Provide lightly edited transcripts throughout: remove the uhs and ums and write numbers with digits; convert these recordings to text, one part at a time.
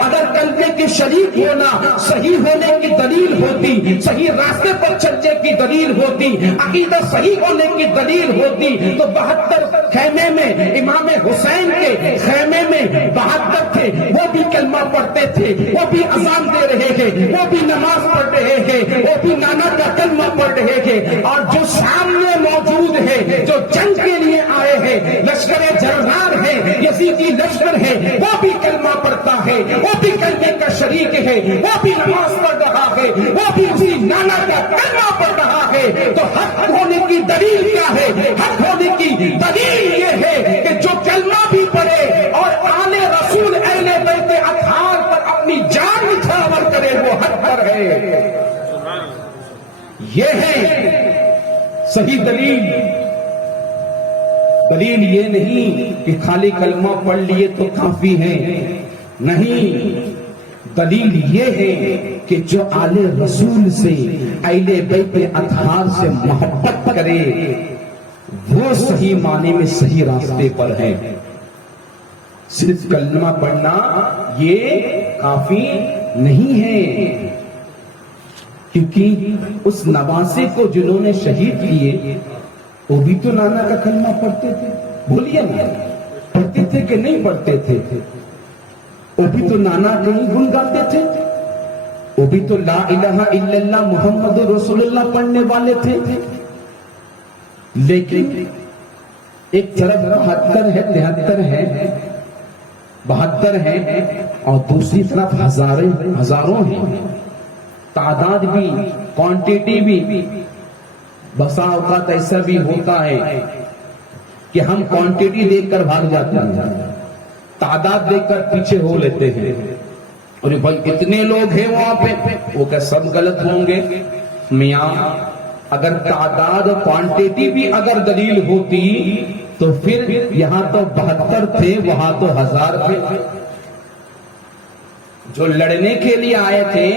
اگر کلمے کے شریک ہونا صحیح ہونے کی دلیل ہوتی، صحیح راستے پر چلنے کی دلیل ہوتی، عقیدہ صحیح ہونے کی دلیل ہوتی، تو 72 خیمے میں امام حسین کے خیمے میں 72 تھے، وہ بھی کلمہ پڑھتے تھے، وہ بھی اذان دے رہے تھے، وہ بھی نماز پڑھ رہے تھے، وہ بھی نانا کا کلمہ پڑھ رہے تھے۔ اور جو سامنے موجود ہے، جو جنگ کے لیے آئے ہیں، لشکر جرار ہے، یزیدی لشکر ہے، وہ بھی کلمہ پڑھتا ہے، وہ بھی کلمے کا شریک ہے، وہ بھی نماز پڑھ رہا ہے، وہ بھی اسی نانا کا کلمہ پڑھ رہا ہے۔ تو حق ہونے کی دلیل کیا ہے؟ حق ہونے کی دلیل یہ ہے کہ جو کلمہ بھی پڑھے اور آل رسول اہل بیت اطہار پر اپنی جان نچھاور کرے، وہ حق پر ہے۔ یہ ہے صحیح دلیل۔ دلیل یہ نہیں کہ خالی کلمہ پڑھ لیے تو کافی ہے، نہیں، دلیل یہ ہے کہ جو آل رسول سے اہل بیت اطہار سے محبت کرے وہ صحیح معنی میں صحیح راستے پر ہے۔ صرف کلمہ پڑھنا یہ کافی نہیں ہے، کیونکہ اس نواسے کو جنہوں نے شہید کیے وہ بھی تو نانا کا کلمہ پڑھتے تھے، بولیے نا، پڑھتے تھے کہ نہیں پڑھتے تھے؟ وہ بھی تو نانا کہیں گن گاتے تھے، وہ بھی تو لا الہ الا اللہ محمد رسول اللہ پڑھنے والے تھے۔ لیکن ایک طرف 72 ہے، 73 ہے، 72 ہے، اور دوسری طرف ہزاروں ہیں، تعداد بھی، کوانٹیٹی بھی۔ بسا اوقات ایسا بھی ہوتا ہے کہ ہم کوانٹیٹی دیکھ کر بھاگ جاتے ہیں، تعداد دیکھ کر پیچھے ہو لیتے ہیں، اور بھائی اتنے لوگ ہیں وہاں پہ، وہ کہ سب غلط ہوں گے؟ میاں اگر تعداد کوانٹیٹی بھی اگر دلیل ہوتی تو پھر یہاں تو 72 تھے، وہاں تو 1000 تھے۔ جو لڑنے کے لیے آئے تھے،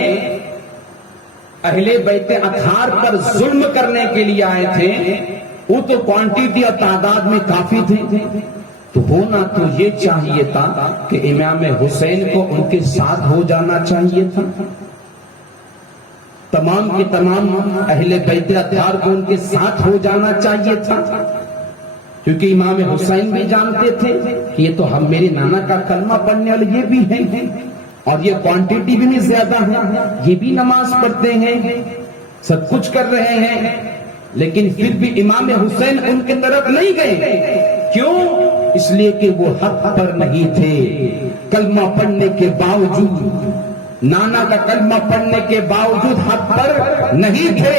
اہل بیت اطہار پر ظلم کرنے کے لیے آئے تھے، وہ تو کوانٹیٹی اور تعداد میں کافی تھے، تو ہونا تو یہ چاہیے تھا کہ امام حسین کو ان کے ساتھ ہو جانا چاہیے تھا، تمام کے تمام اہل بیت اطہار کو ان کے ساتھ ہو جانا چاہیے تھا، کیونکہ امام حسین بھی جانتے تھے کہ یہ تو ہم میرے نانا کا کلمہ پڑھنے والے یہ بھی ہیں، اور یہ کوانٹیٹی بھی نہیں زیادہ ہے، یہ بھی نماز پڑھتے ہیں، سب کچھ کر رہے ہیں، لیکن پھر بھی امام حسین ان کے طرف نہیں گئے۔ کیوں؟ اس لیے کہ وہ حق پر نہیں تھے، کلمہ پڑھنے کے باوجود، نانا کا کلمہ پڑھنے کے باوجود حق پر نہیں تھے،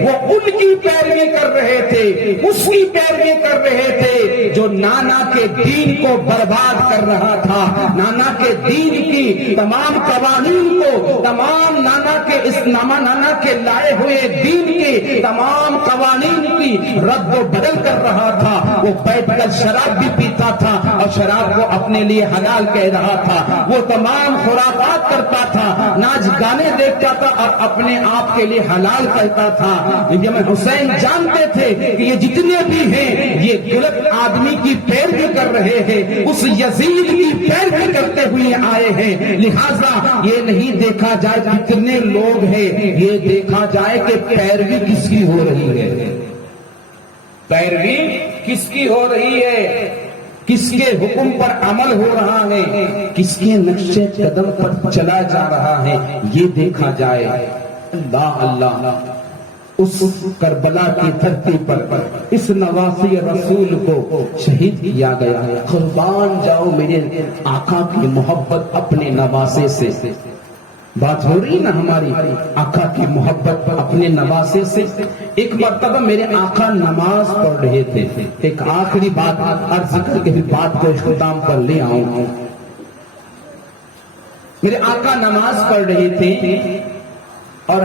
وہ ان کی پیروی کر رہے تھے، اس کی پیروی کر رہے تھے جو نانا کے دین کو برباد کر رہا تھا، نانا کے دین کی تمام قوانین کو، تمام نانا کے لائے ہوئے دین کے تمام قوانین کی رد و بدل کر رہا تھا۔ وہ بیٹھ کر شراب بھی پیتا تھا اور شراب کو اپنے لیے حلال کہہ رہا تھا، وہ تمام خرافات کرتا تھا، ناچ گانے دیکھتا تھا اور اپنے آپ کے لیے حلال کہتا تھا۔ امام حسین جانتے تھے کہ یہ جتنے بھی ہیں یہ غلط آدمی کی پیروی کر رہے ہیں، اس یزید کی پیروی کرتے ہوئے آئے ہیں، لہذا یہ نہیں دیکھا جائے کتنے لوگ ہیں، یہ دیکھا جائے کہ پیروی کس کی ہو رہی ہے، پیروی کس کی ہو رہی ہے، کس کے حکم پر عمل ہو رہا ہے، کس کے نقش قدم پر چلا جا رہا ہے، یہ دیکھا جائے۔ اللہ اللہ، اس کربلا کی دھرتی پر اس نواسی رسول کو شہید کیا گیا ہے۔ قربان جاؤ میرے آقا کی محبت اپنے نواسے سے، بات ہو رہی نا ہماری آقا کی محبت اپنے نواسے سے۔ ایک مرتبہ میرے آقا نماز پڑھ رہے تھے، ایک آخری بات عرض کر کے بھی بات کو اختتام پر لے آؤں۔ میرے آقا نماز پڑھ رہے تھے اور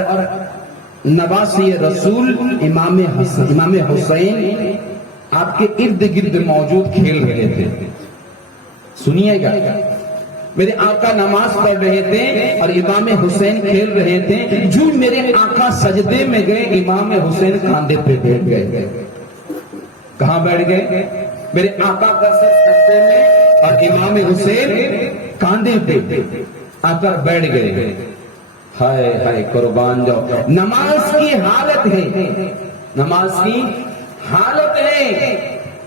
نواسی رسول امام حسین آپ کے ارد گرد موجود کھیل رہے تھے۔ سنیے گا، میرے آقا نماز پڑھ رہے تھے اور امام حسین کھیل رہے تھے، جو میرے آقا سجدے میں گئے، امام حسین کاندھے پہ بیٹھ گئے۔ کہاں بیٹھ گئے؟ میرے آقا کا سر سجدے میں اور امام حسین کاندھے پہ۔ آ کر بیٹھ گئے. ہائے ہائے قربان جاؤ. نماز کی حالت ہے, نماز کی حالت ہے.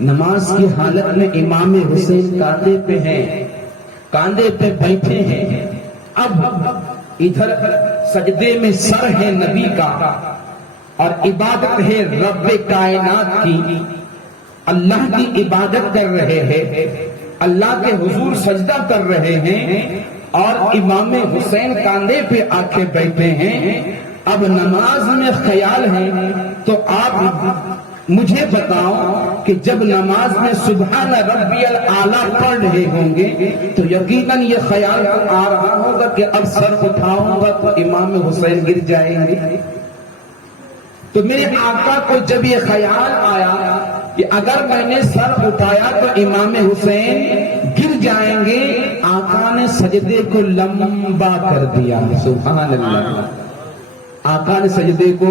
نماز کی حالت میں امام حسین کاندھے پہ ہیں, کاندھے پہ بیٹھے ہیں. اب ادھر سجدے میں سر ہے نبی کا اور عبادت ہے رب کائنات کی. اللہ کی عبادت کر رہے ہیں, اللہ کے حضور سجدہ کر رہے ہیں اور امام حسین کاندھے پہ آ کے بیٹھے ہیں. اب نماز میں خیال ہے تو آپ مجھے بتاؤ کہ جب نماز میں سبحان ربی الاعلیٰ پڑھ رہے ہوں گے تو یقیناً یہ خیال تو آ رہا ہوگا کہ اب سر اٹھاؤں گا تو امام حسین گر جائیں گے. تو میرے آقا کو جب یہ خیال آیا کہ اگر میں نے سر اٹھایا تو امام حسین گر جائیں گے, آقا نے سجدے کو لمبا کر دیا. سبحان اللہ. آقا نے سجدے کو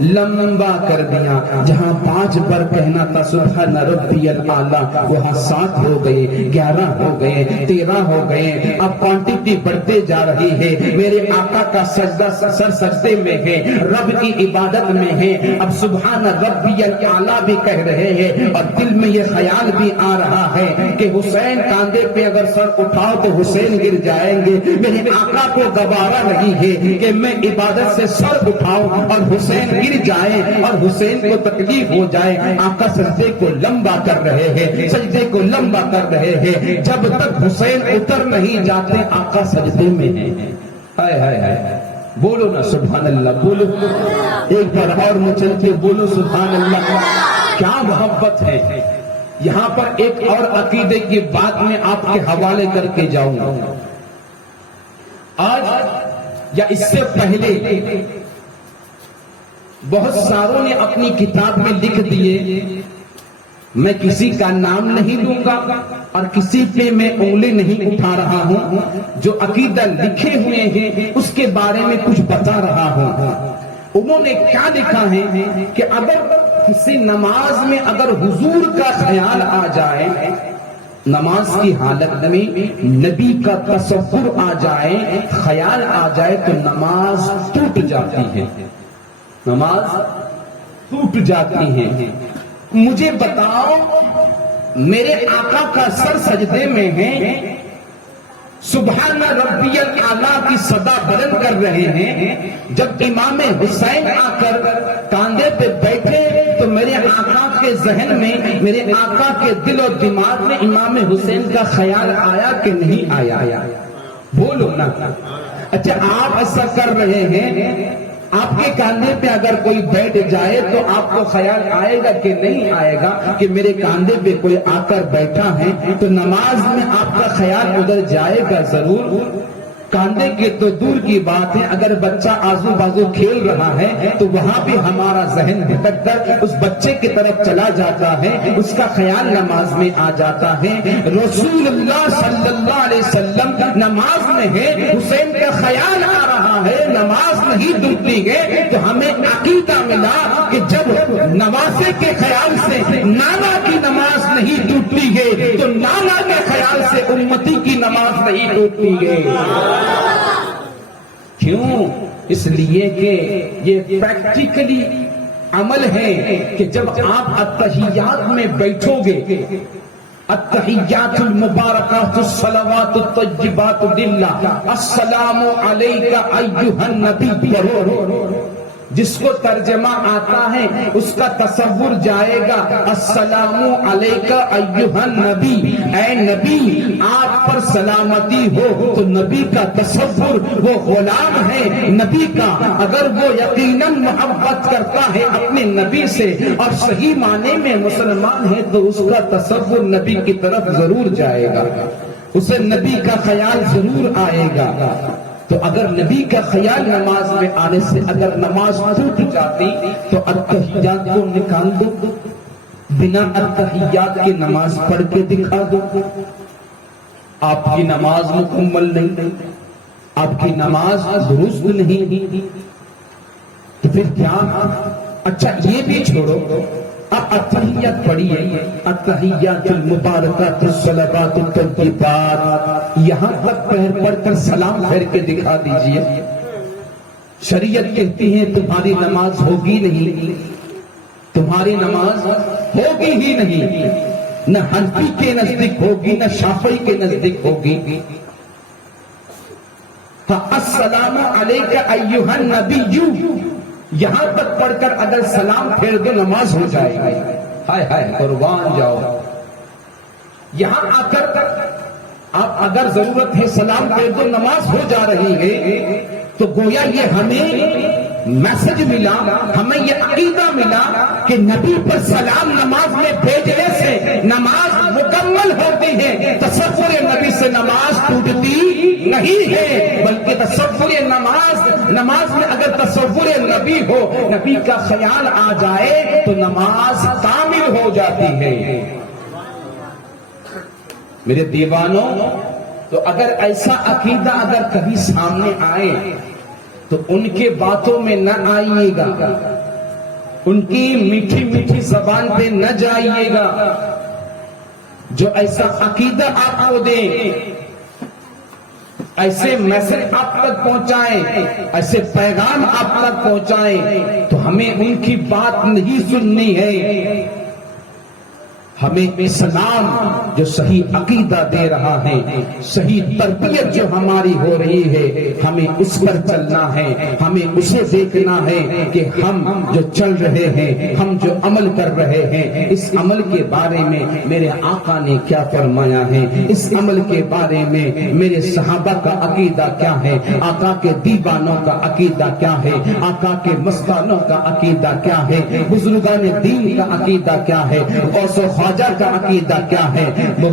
لمبا کر دیا. جہاں 5 بار کہنا تھا سبحان ربی الاعلیٰ, وہاں 7 ہو گئے, 11 ہو گئے, 13 ہو گئے. اب کوانٹٹی بڑھتے جا رہی ہے. میرے آقا کا سجدہ سر سجدے میں ہے, رب کی عبادت میں ہے. اب سبحان ربی الاعلیٰ بھی کہہ رہے ہیں اور دل میں یہ خیال بھی آ رہا ہے کہ حسین کاندھے پہ اگر سر اٹھاؤ تو حسین گر جائیں گے. میرے آقا کو گوارا نہیں ہے کہ میں عبادت سے سر اٹھاؤں اور حسین گر جائے اور حسین کو تکلیف ہو جائے. آقا سجدے کو لمبا کر رہے ہیں, سجدے کو لمبا کر رہے ہیں. جب تک حسین اتر نہیں جاتے آقا سجدے میں ہیں. ہائے ہائے ہائے, بولو نا سبحان اللہ, بولو ایک بار اور مچل کے بولو سبحان اللہ. کیا محبت ہے. یہاں پر ایک اور عقیدے کی بات میں آپ کے حوالے کر کے جاؤں گا. آج یا اس سے پہلے بہت ساروں نے اپنی کتاب میں لکھ دیے, میں کسی کا نام نہیں لوں گا اور کسی پہ میں انگلی نہیں اٹھا رہا ہوں. جو عقیدہ لکھے ہوئے ہیں اس کے بارے میں کچھ بتا رہا ہوں. انہوں نے کیا لکھا ہے کہ اگر کسی نماز میں اگر حضور کا خیال آ جائے, نماز کی حالت میں نبی کا تصور آ جائے, خیال آ جائے تو نماز ٹوٹ جاتی ہے, نماز ٹوٹ جاتی ہے. مجھے بتاؤ, میرے آقا کا سر سجدے میں ہے, سبحان ربی الاعلیٰ کی صدا بلند کر رہے ہیں. جب امام حسین آ کر کاندھے پہ بیٹھے تو میرے آقا کے ذہن میں, میرے آقا کے دل و دماغ میں امام حسین کا خیال آیا کہ نہیں آیا؟ بولو نا. اچھا آپ ایسا کر رہے ہیں, آپ کے کاندھے پہ اگر کوئی بیٹھ جائے تو آپ کو خیال آئے گا کہ نہیں آئے گا کہ میرے کاندھے پہ کوئی آ کر بیٹھا ہے؟ تو نماز میں آپ کا خیال ادھر جائے گا ضرور. کاندھے کے تو دور کی بات ہے, اگر بچہ آزو بازو کھیل رہا ہے تو وہاں بھی ہمارا ذہن بھٹک کر اس بچے کی طرف چلا جاتا ہے, اس کا خیال نماز میں آ جاتا ہے. رسول اللہ صلی اللہ علیہ وسلم نماز میں ہے, حسین کا خیال آ رہا ہے, نماز نہیں ڈوبتی ہے. تو ہمیں عقیدہ ملا کہ جب نواسے کے خیال سے نانا کی نماز نہیں ٹوٹتی ہے تو نانا کے خیال سے امتی کی نماز نہیں ٹوٹتی ہے. کیوں؟ اس لیے کہ یہ پریکٹیکلی عمل ہے کہ جب آپ التحیات میں بیٹھو گے, التحیات المبارکات الصلوات الطیبات للہ, السلام علیک ایھا النبی, جس کو ترجمہ آتا ہے اس کا تصور جائے گا السلام علیک ایھا النبی, اے نبی آپ پر سلامتی ہو. تو نبی کا تصور, وہ غلام ہے نبی کا, اگر وہ یقیناً محبت کرتا ہے اپنے نبی سے اور صحیح معنی میں مسلمان ہے تو اس کا تصور نبی کی طرف ضرور جائے گا, اسے نبی کا خیال ضرور آئے گا. تو اگر نبی کا خیال نماز میں آنے سے اگر نماز ٹوٹ جاتی تو التحیات کو نکال دو, بنا التحیات کے نماز پڑھ کے دکھا دو, آپ کی نماز مکمل نہیں, آپ کی نماز درست نہیں. تو پھر کیا؟ اچھا یہ بھی چھوڑو, اب اتحیات پڑھیے، اتحیات المبارکات الصلوات الطیبات، یہاں تک پیر پڑھ کر سلام پھیر کے دکھا دیجئے۔ شریعت کہتی ہے تمہاری نماز ہوگی نہیں، تمہاری نماز ہوگی ہی نہیں، نہ حنفی کے نزدیک ہوگی نہ شافعی کے نزدیک ہوگی۔ السلام علیک ایھا النبی، یہاں تک پڑھ کر اگر سلام پھیر دو نماز ہو جائے گی۔ ہائے ہائے قربان جاؤ، یہاں آ کر آپ اگر ضرورت ہے سلام پھیر دو نماز ہو جا رہی ہے، تو گویا یہ ہمیں میسج ملا، ہمیں یہ عقیدہ ملا کہ نبی پر سلام نماز میں بھیجنے سے نماز مکمل ہوتی ہے۔ تصور نبی سے نماز ٹوٹتی نہیں ہے، بلکہ تصور نماز میں اگر تصور نبی ہو، نبی کا خیال آ جائے تو نماز کامل ہو جاتی ہے۔ میرے دیوانوں، تو اگر ایسا عقیدہ اگر کبھی سامنے آئے تو ان کے باتوں میں نہ آئیے گا، ان کی میٹھی میٹھی زبان پہ نہ جائیے گا۔ جو ایسا عقیدہ آپ کو دیں، ایسے میسج آپ تک پہنچائیں، ایسے پیغام آپ تک پہنچائیں، تو ہمیں ان کی بات نہیں سننی ہے۔ ہمیں اسلام جو صحیح عقیدہ دے رہا ہے، صحیح تربیت جو ہماری ہو رہی ہے، ہمیں اس پر چلنا ہے۔ ہمیں اسے دیکھنا ہے کہ ہم جو چل رہے ہیں، ہم جو عمل کر رہے ہیں، اس عمل کے بارے میں میرے آقا نے کیا فرمایا ہے، اس عمل کے بارے میں میرے صحابہ کا عقیدہ کیا ہے، آقا کے دیوانوں کا عقیدہ کیا ہے، آقا کے مستانوں کا عقیدہ کیا ہے، بزرگان دین کا عقیدہ کیا ہے، غوث و خواجہ کا عقیدہ کیا ہے،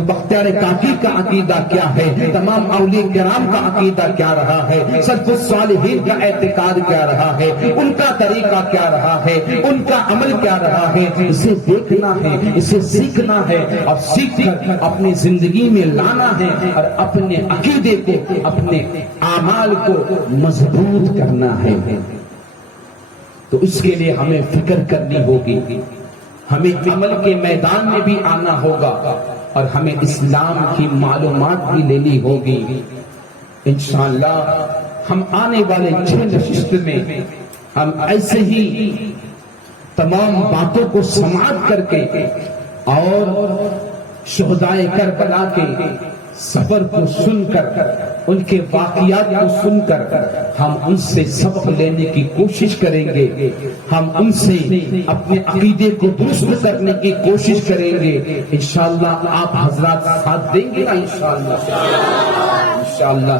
بختیار کاکی کا عقیدہ کیا ہے، تمام اولیاء کرام کا عقیدہ کیا رہا ہے، سلف الصالحین کا اعتقاد کیا رہا ہے، ان کا طریقہ کیا رہا ہے، ان کا عمل کیا رہا ہے، اسے دیکھنا ہے، اسے سیکھنا ہے، اور سیکھ کر اپنی زندگی میں لانا ہے، اور اپنے عقیدے کو، اپنے اعمال کو مضبوط کرنا ہے۔ تو اس کے لیے ہمیں فکر کرنی ہوگی، ہمیں عمل کے میدان میں بھی آنا ہوگا، اور ہمیں اسلام کی معلومات بھی لینی ہوگی۔ انشاءاللہ ہم آنے والے 6 نشست میں ہم ایسے ہی تمام باتوں کو سماعت کر کے اور شہدائے کربلا کے سفر کو سن کر، ان کے واقعات کو سن کر ہم ان سے سبق لینے کی کوشش کریں گے، ہم ان سے اپنے عقیدے کو درست کرنے کی کوشش کریں گے۔ انشاءاللہ آپ حضرات ساتھ دیں گے نا؟ انشاءاللہ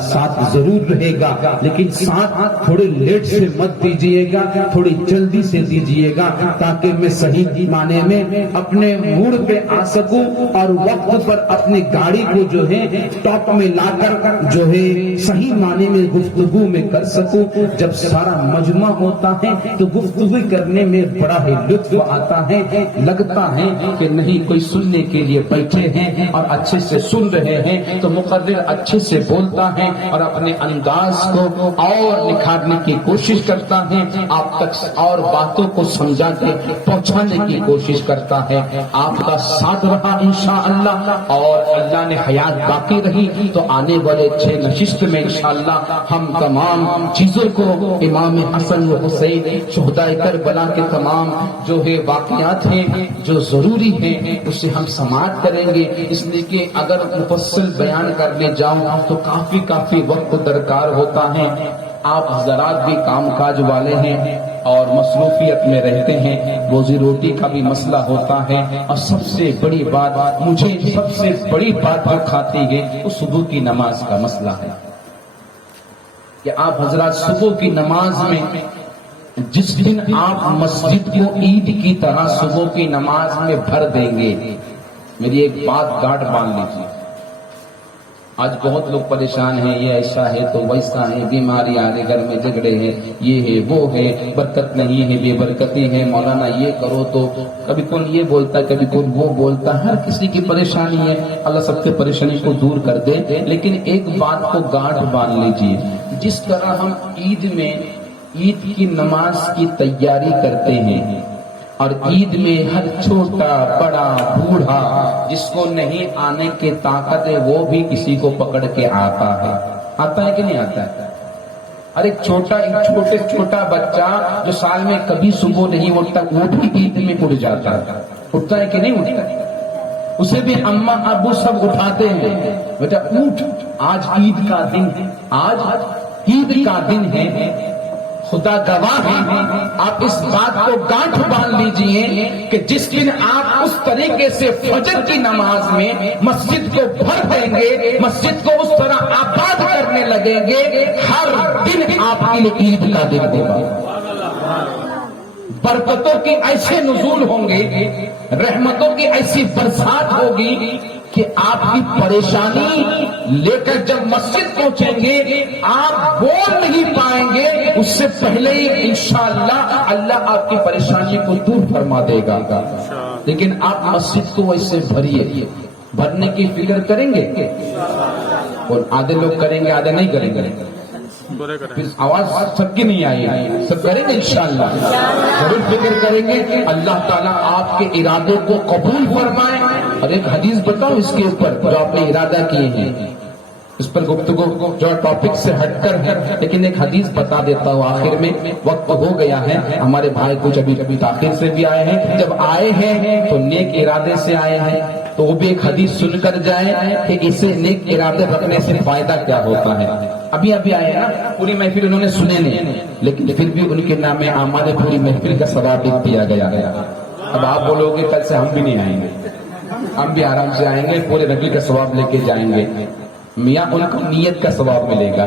ساتھ ضرور رہے گا، لیکن ساتھ تھوڑے لیٹ سے مت دیجئے گا، تھوڑی جلدی سے دیجئے گا، تاکہ میں صحیح معنی میں اپنے موڑ پہ آ سکوں اور وقت پر اپنی گاڑی کو جو ہے ٹاپ میں لا کر جو ہے صحیح معنی میں گفتگو میں کر سکوں۔ جب سارا مجمع ہوتا ہے تو گفتگو کرنے میں بڑا ہی لطف آتا ہے، لگتا ہے کہ نہیں کوئی سننے کے لیے بیٹھے ہیں اور اچھے سے سن رہے ہیں، تو مقرر اچھے سے بولتا ہے اور اپنے انداز کو اور نکھارنے کی کوشش کرتا ہے، آپ تک اور باتوں کو سمجھا کے پہنچانے کی کوشش کرتا ہے۔ آپ کا ساتھ رہا انشاءاللہ، اور اللہ نے حیات باقی رہی تو آنے والے 6 نشست میں انشاءاللہ ہم تمام چیزوں کو، امام حسن و حسین شہدائے کربلا کے تمام جو ہے واقعات ہیں جو ضروری ہیں، اسے ہم سماعت کریں گے، اس لیے کہ اگر مفصل بیان کرنے جاؤں تو کافی وقت درکار ہوتا ہے۔ آپ حضرات بھی کام کاج والے ہیں اور مصروفیت میں رہتے ہیں، روزی روٹی کا بھی مسئلہ ہوتا ہے، اور سب سے بڑی بات، مجھے سب سے بڑی بات جو کھاتی ہے وہ صبح کی نماز کا مسئلہ ہے، کہ آپ حضرات صبح کی نماز میں جس دن آپ مسجد کو عید کی طرح صبح کی نماز میں بھر دیں گے، میری ایک بات گاڑ باندھ لیجیے۔ آج بہت لوگ پریشان ہیں، یہ ایسا ہے تو ویسا ہے، بیماری آ رہے، گھر میں جھگڑے ہیں، یہ ہے وہ ہے، برکت نہیں ہے، بے برکتی ہے، مولانا یہ کرو تو کبھی کون یہ بولتا ہے، کبھی کون وہ بولتا ہے، ہر کسی کی پریشانی ہے، اللہ سب کے پریشانی کو دور کر دے۔ لیکن ایک بات کو گاٹھ باندھ لیجیے، جس طرح ہم عید میں عید کی نماز کی تیاری کرتے ہیں، اور عید میں ہر چھوٹا بڑا بوڑھا جس کو نہیں آنے کی طاقت ہے وہ بھی کسی کو پکڑ کے آتا ہے کہ نہیں آتا ہے؟ اور ایک چھوٹا بچہ جو سال میں کبھی صبح نہیں اٹھتا وہ بھی عید میں اٹھ جاتا ہے، اٹھتا ہے کہ نہیں اٹھتا؟ اسے بھی اماں ابو سب اٹھاتے ہیں، بیٹا اٹھ، آج عید کا دن ہے، آج عید کا دن ہے۔ خدا گواہ ہے، آپ اس بات کو گانٹھ باندھ لیجئے کہ جس دن آپ اس طریقے سے فجر کی نماز میں مسجد کو بھر دیں گے، مسجد کو اس طرح آباد کرنے لگیں گے، ہر دن آپ کے لیے عید کا دن ہوگا۔ برکتوں کی ایسے نزول ہوں گے، رحمتوں کی ایسی برسات ہوگی کہ آپ کی پریشانی لے کر جب مسجد پہنچیں گے آپ بول نہیں پائیں گے، اس سے پہلے ہی انشاءاللہ اللہ آپ کی پریشانی کو دور فرما دے گا۔ لیکن آپ مسجد کو ویسے بھریے، بھرنے کی فکر کریں گے اور آدھے لوگ کریں گے آدھے نہیں کریں گے، پھر آواز سب کی نہیں آئی، سب کریں گے انشاءاللہ، ضرور فکر کریں گے۔ اللہ تعالیٰ آپ کے ارادے کو قبول فرمائے۔ اور ایک حدیث بتاؤ اس کے اوپر جو آپ نے ارادہ کیے ہیں، اس پر گفتگو جو ٹاپک سے ہٹ کر ہے، لیکن ایک حدیث بتا دیتا ہوں آخر میں، وقت ہو گیا ہے، ہمارے بھائی کچھ ابھی تاخیر سے بھی آئے ہیں، جب آئے ہیں تو نیک ارادے سے آئے ہیں، تو وہ بھی ایک حدیث سن کر جائیں کہ اسے نیک ارادے رکھنے سے فائدہ کیا ہوتا ہے۔ ابھی آئے نا، پوری محفل انہوں نے سنے نہیں، لیکن پھر بھی ان کے نام اعمال پوری محفل کا ثواب لکھ دیا گیا۔ اب آپ بولو گے کل سے ہم بھی نہیں آئیں گے، ہم بھی آرام سے آئیں گے، پورے ربی کا ثواب لے کے جائیں گے، میاں ان کو نیت کا ثواب ملے گا۔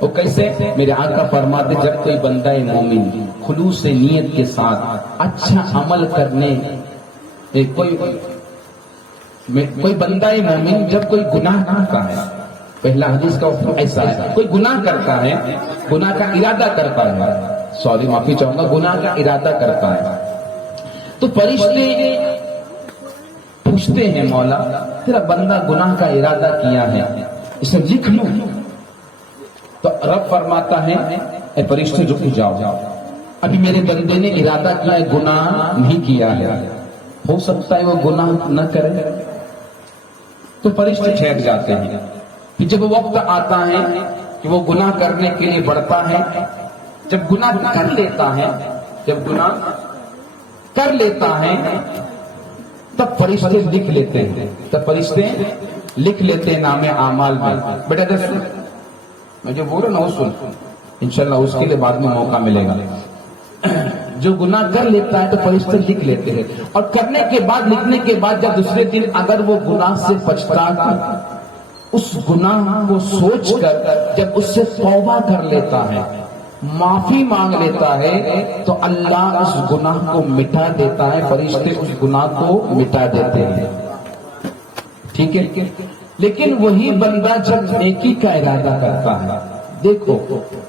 وہ کیسے؟ میرے آقا فرماتے جب کوئی بندہ مومن خلوص نیت کے ساتھ اچھا عمل کرنے، کوئی بندہ مومن جب کوئی گناہ کرتا ہے، پہلا حدیث کا ایسا ہے، کوئی گناہ کرتا ہے، گناہ کا ارادہ کرتا ہے، معافی چاہوں گا، گناہ کا ارادہ کرتا ہے، تو فرشتے پوچھتے ہیں مولا تیرا بندہ گناہ کا ارادہ کیا ہے، اسے لکھ لوں؟ تو رب فرماتا ہے اے فرشتے رک جاؤ، ابھی میرے بندے نے ارادہ کیا ہے، گناہ نہیں کیا ہے، ہو سکتا ہے وہ گناہ نہ کرے، تو فرشتے ٹھہر جاتے ہیں۔ پھر جب وقت آتا ہے کہ وہ گناہ کرنے کے لیے بڑھتا ہے، جب گناہ کر لیتا ہے تب فرشتے لکھ لیتے ہیں نام اعمال میں۔ بیٹا دس میں جو بول رہا ہوں نا وہ سن، انشاءاللہ اس کے لیے بعد میں موقع ملے گا۔ جو گناہ کر لیتا ہے تو فرشتے لکھ لیتے ہیں، اور کرنے کے بعد، لکھنے کے بعد جب دوسرے دن اگر وہ گناہ سے پچھتاتا، اس گناہ کو سوچ کر جب اس سے توبہ کر لیتا ہے، معافی مانگ لیتا ہے، تو اللہ اس گناہ کو مٹا دیتا ہے، فرشتے اس گناہ کو مٹا دیتے ہیں، ٹھیک ہے۔ لیکن وہی بندہ جب نیکی کا ارادہ کرتا ہے، دیکھو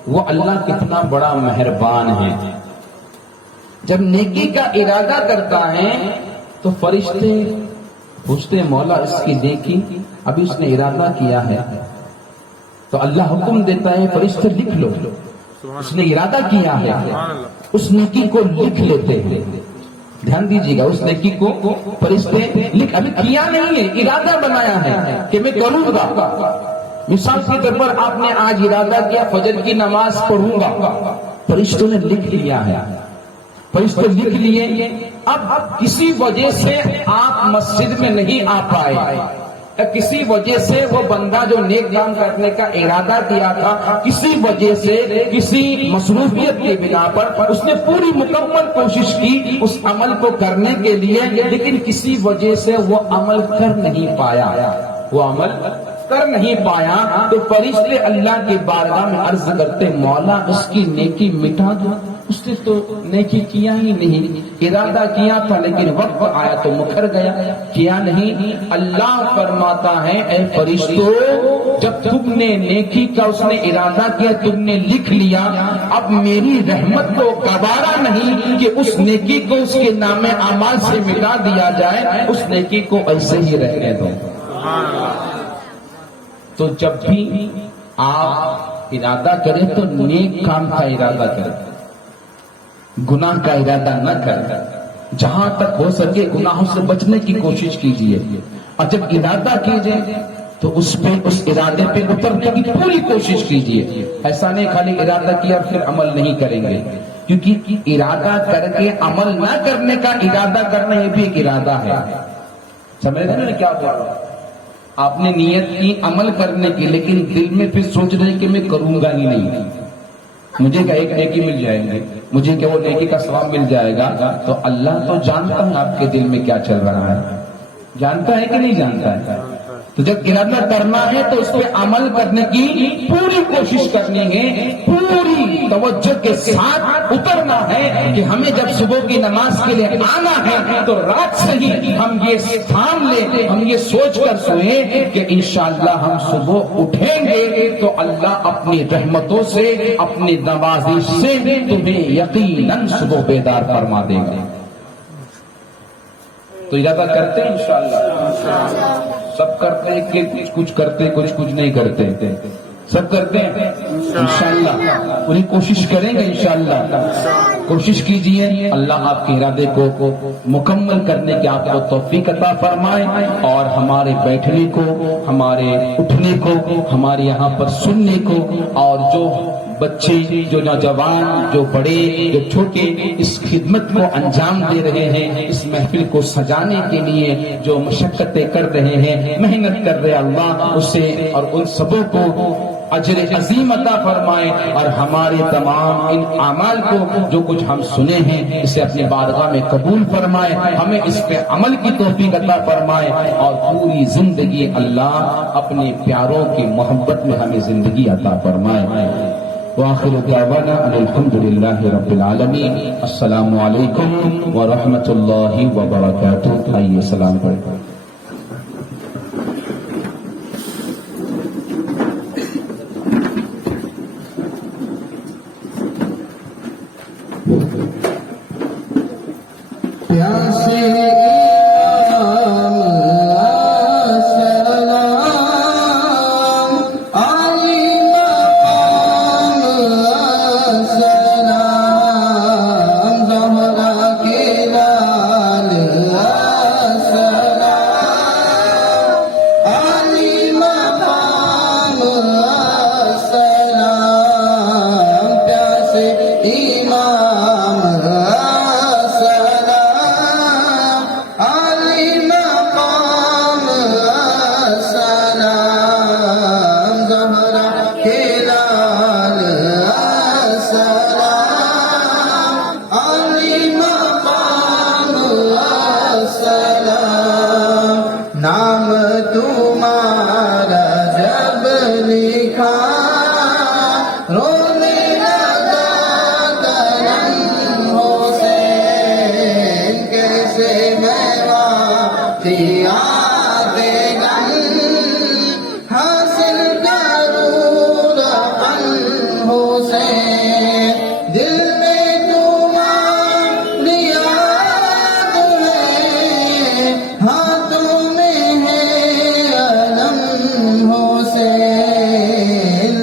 وہ اللہ کتنا بڑا مہربان ہے، جب نیکی کا ارادہ کرتا ہے تو فرشتے پوچھتے ہیں مولا اس کی نیکی، ابھی اس نے ارادہ کیا ہے، تو اللہ حکم دیتا ہے فرشتے لکھ لو، اس نے ارادہ کیا ہے، اس نیکی کو لکھ لیتے ہیں۔ دھیان دیجیے گا، اس نیکی کو فرشتے ابھی کیا نہیں ہے، ارادہ بنایا ہے کہ میں کروں گا۔ مثال کے طور پر آپ نے آج ارادہ کیا فجر کی نماز پڑھوں گا، فرشتوں نے لکھ لیا ہے، فرشتے لکھ لیے۔ اب کسی وجہ سے آپ مسجد میں نہیں آ پائے، کسی وجہ سے وہ بندہ جو نیک کام کرنے کا ارادہ کیا تھا، کسی وجہ سے، کسی مصروفیت کی بنا پر اس نے پوری مکمل کوشش کی اس عمل کو کرنے کے لیے، لیکن کسی وجہ سے وہ عمل کر نہیں پایا، تو فرشتے اللہ کی بارگاہ میں عرض کرتے مولا اس کی نیکی مٹا دو، اس نے تو نیکی کیا ہی نہیں، ارادہ کیا تھا لیکن وقت آیا تو مکر گیا، کیا نہیں۔ اللہ فرماتا ہے اے فرشتوں جب تم نے نیکی کا اس نے ارادہ کیا، تم نے لکھ لیا، اب میری رحمت کو گوارا نہیں کہ اس نیکی کو اس کے نام اعمال سے مٹا دیا جائے، اس نیکی کو ایسے ہی رہنے دو۔ تو جب بھی آپ ارادہ کریں تو نیک کام کا ارادہ کریں، گناہ کا ارادہ نہ کریں۔ جہاں تک ہو سکے گناہوں سے بچنے کی کوشش کیجیے، اور جب ارادہ کیجیے تو اس ارادے پہ اترنے کی پوری کوشش کیجیے۔ ایسا نہیں خالی ارادہ کیا اور پھر عمل نہیں کریں گے، کیونکہ ارادہ کر کے عمل نہ کرنے کا ارادہ کرنا یہ بھی ایک ارادہ ہے۔ سمجھ رہے ہیں کیا بول رہا ہوں؟ آپ نے نیت کی عمل کرنے کی، لیکن دل میں پھر سوچ رہے کہ میں کروں گا ہی نہیں، مجھے کیا ایک نیکی مل جائے گی، مجھے کیا وہ نیکی کا ثواب مل جائے گا۔ تو اللہ تو جانتا ہے آپ کے دل میں کیا چل رہا ہے، جانتا ہے کہ نہیں جانتا ہے؟ تو جب ارادہ کرنا ہے تو اس پہ عمل کرنے کی پوری کوشش کرنی ہے، پوری توجہ کے ساتھ اترنا ہے کہ ہمیں جب صبح کی نماز کے لیے آنا ہے تو رات سے ہی ہم یہ ٹھان لیں، ہم یہ سوچ کر سوئیں کہ انشاءاللہ ہم صبح اٹھیں گے تو اللہ اپنی رحمتوں سے، اپنی نوازش سے تمہیں یقیناً صبح بیدار فرما دے گا۔ تو ارادہ کرتے ہیں انشاءاللہ، سب کرتے ہیں کہ کچھ کرتے کچھ نہیں کرتے، سب کرتے ہیں انشاءاللہ، پوری کوشش کریں گے انشاءاللہ۔ کوشش کیجئے، اللہ آپ کے ارادے کو مکمل کرنے کی آپ کو توفیق عطا فرمائے، اور ہمارے بیٹھنے کو، ہمارے اٹھنے کو، ہمارے یہاں پر سننے کو، اور جو بچے، جو نوجوان، جو بڑے، جو چھوٹے اس خدمت کو انجام دے رہے ہیں، اس محفل کو سجانے کے لیے جو مشقتیں کر رہے ہیں، محنت کر رہے، اللہ اسے اور ان سبوں کو اجر عظیم عطا فرمائے، اور ہمارے تمام ان اعمال کو جو کچھ ہم سنے ہیں اسے اپنی بارگاہ میں قبول فرمائے، ہمیں اس پہ عمل کی توفیق عطا فرمائے، اور پوری زندگی اللہ اپنے پیاروں کی محبت میں ہمیں زندگی عطا فرمائے۔ وآخر دعوانا ان الحمد للہ رب العالمین۔ السلام علیکم ورحمۃ اللہ وبرکاتہ۔ آئیے سلام پڑھیں۔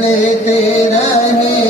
لیتے رہے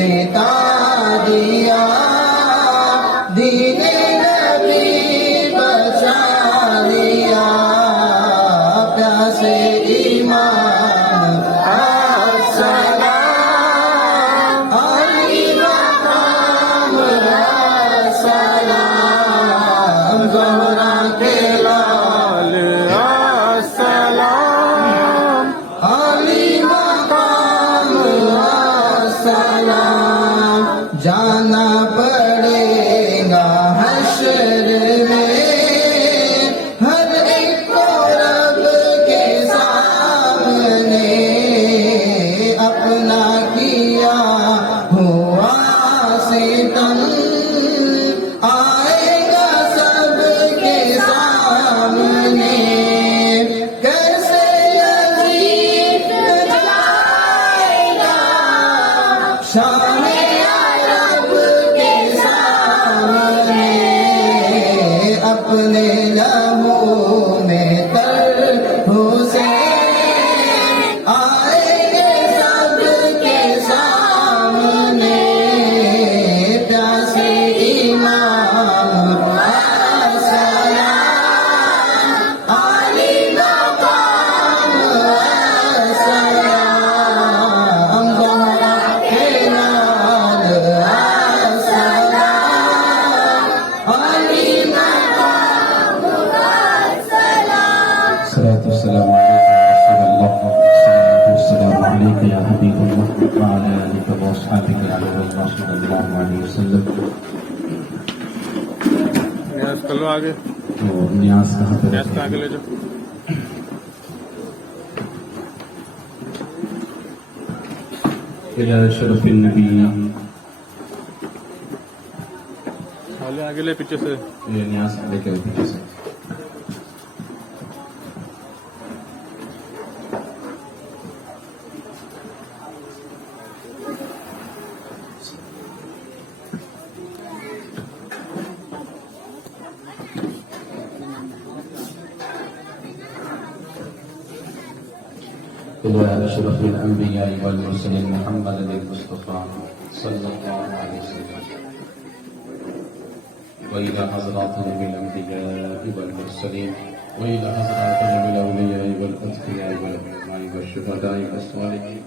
ستا دیا دین نبی بچا دیا پیاسے ایمان السلام علی مقام السلام زہرا کے لال السلام علی مقام السلام جانا پڑے گا حشر میں ہر ایک کو رب کے سامنے اپنا کیا ہوا ستم آئے گا سب کے سامنے کیسے یزید جائے گا شان عرب کے سامنے اپنے لہو میں تر حسین آئیں گے سب کے سامنے پیاسے ایمان السلام علی مقام السلام زہرا کے لال السلام علی مقام السلام الصلاة والسلام عليك يا رسول الله والصلاة والسلام عليك يا حبيب الله وعلى آلك وأصحابك يا نبي الله صلى الله عليه وسلم. نیاز کر لو آگے، تو نیاز کہاں پہ نیاز کا آگے لے جاؤ. إلى شرف النبي آگے لے پیچھے سے. یہ نیاز لے کے پیچھے سے إلى أشرف الأنبياء والمرسلين محمد المصطفى صلى الله عليه وسلم وإلى حضرات نبي الأنبياء والمرسلين وإلى حضرات نبي الأولياء والأتقياء والعلماء والشهداء والصالحين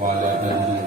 وعلى آله